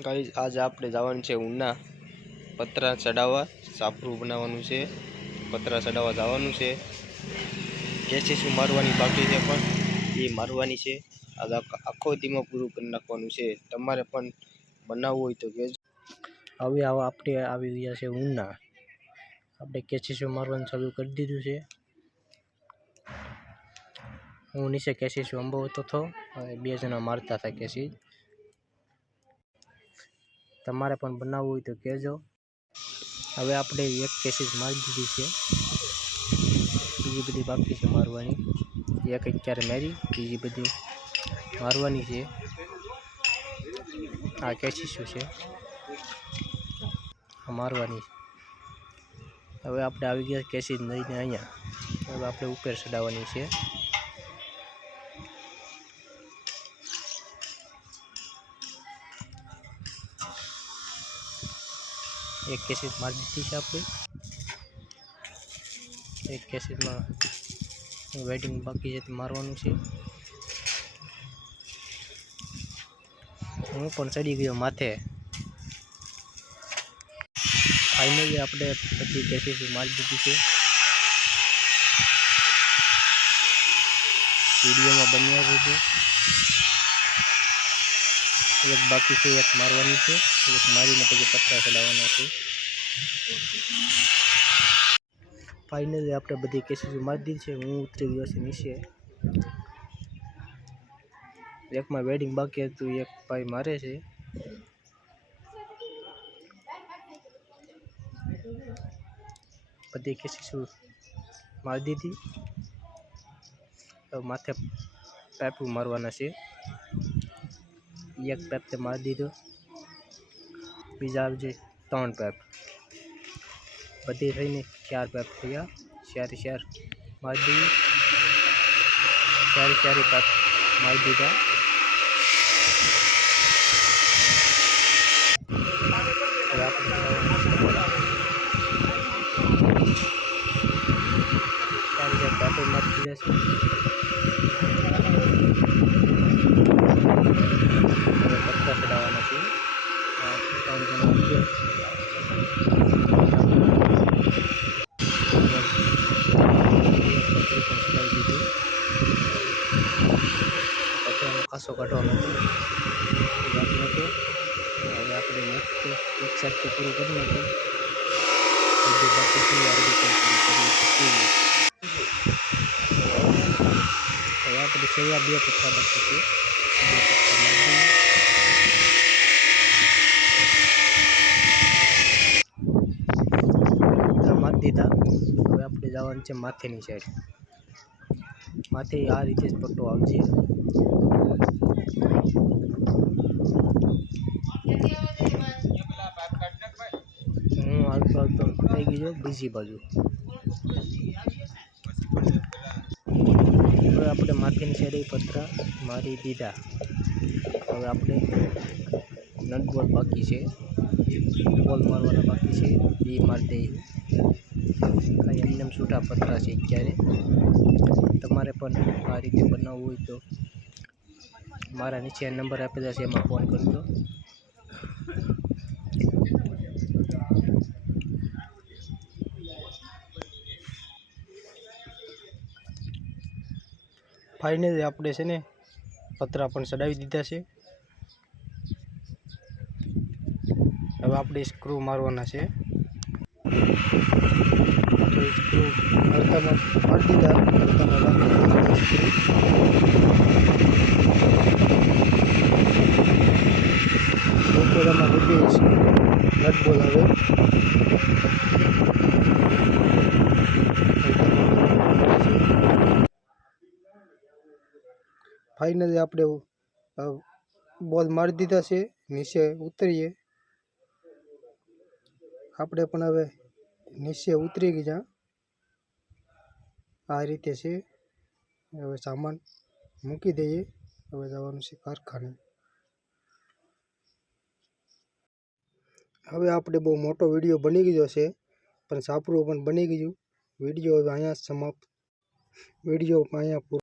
guys आज આપણે જવાનું છે ઉના પતરા ચડાવવા સાપરું બનાવવાનું છે પતરા ચડાવવા જવાનું છે કેસીસ મારવાની બાકી છે પણ એ મારવાની છે આજ આખો દીમાં પૂરું કરી નાખવાનું છે તમારે પણ બનાવવું હોય તો કહેજો હવે આપણે આવી ગયા છે ઉના આપણે કેસીસ મારવાનું ચાલુ કરી દીધું છે હું નીચે કેસીસ અંબાવતો હતો અને બે જણા મારતા હતા કેસીસ તમારે પણ બનાવવું હોય તો કહેજો હવે આપણે એક કેસીસ મારી દીધી છે બીજી બધી બાકી છે મારવાની એક અત્યારે મારી બીજી બધી મારવાની છે આ કેસીસ છે આ મારવાની હવે આપણે આવી ગયા કેસીસ લઈને અહીંયા હવે આપણે ઉપર ચડાવવાની છે एक केसेस मार दी थी आपने एक केसेस में वेटिंग बाकी है मारवानुं छे हूँ पण चढ़ी गयो माथे फाइनली आपणे बधी केसेस मार दी है वीडियो में बनिया रहो एक बाकी है एक मारवानी है एक मारी ने पछी पत्ता चढ़ावाना है फाइनली आपणे बधी केसेस मारी दी है हूँ उतरी गयो छे नीचे एक में वेडिंग बाकी हतुं एक भाई मारे छे बधी केसेस मारी दीधी अब माथे पाइप मारवाना छे एक पाइप मार दीधो बीजा जे 3 पाइप बधी थईने 4 पाइप थया 4 मार दी 4 पाइप मार दीधा पाइप मार दीधा पत्ता चढ़ावाना है खासो काढ़वानो हवे आपणे एक साइड तो पूरो करी नाख्यो बाकी हवे आपणे छेल्ला 2 पत्ता बाकी छे मार दीधा हवे आपणे जवानुं छे माथेनी साइड माथे आ रीते ज पट्टो आवशे हूँ हालतो थई गयो बीजी बाजू हवे आपणे माथेनी साइड पत्रा मारी दीधा हवे आपणे नट बोल बाकी है बोल मारवाना बाकी है ये मार दे एमनेम छूटा पत्रा है अत्यारे तमारे पण आ रीते बनाववुं होय तो मारा नीचे नंबर आपेला छे एमां फोन करजो फाइनली आपणे छे ने पत्रा पण चढ़ावी दीधा छे हवे आपणे स्क्रू मारवाना छे तो स्क्रू अर्थामां मारी दीधा बपोरामां बधी नट बोल आवे फाइनली आपणे बॉल मारी दीधा छे नीचे उतरीए आपणे पण हवे नीचे उतरी गया आ रीते छे हवे सामान मूकी दईए हवे जवानुं छे कारखाने हवे आपणे बहु मोटो विडियो बनी गयो छे पण सापरू पण बनी गयुं विडियो हवे अहींया समाप्त विडियो अहींया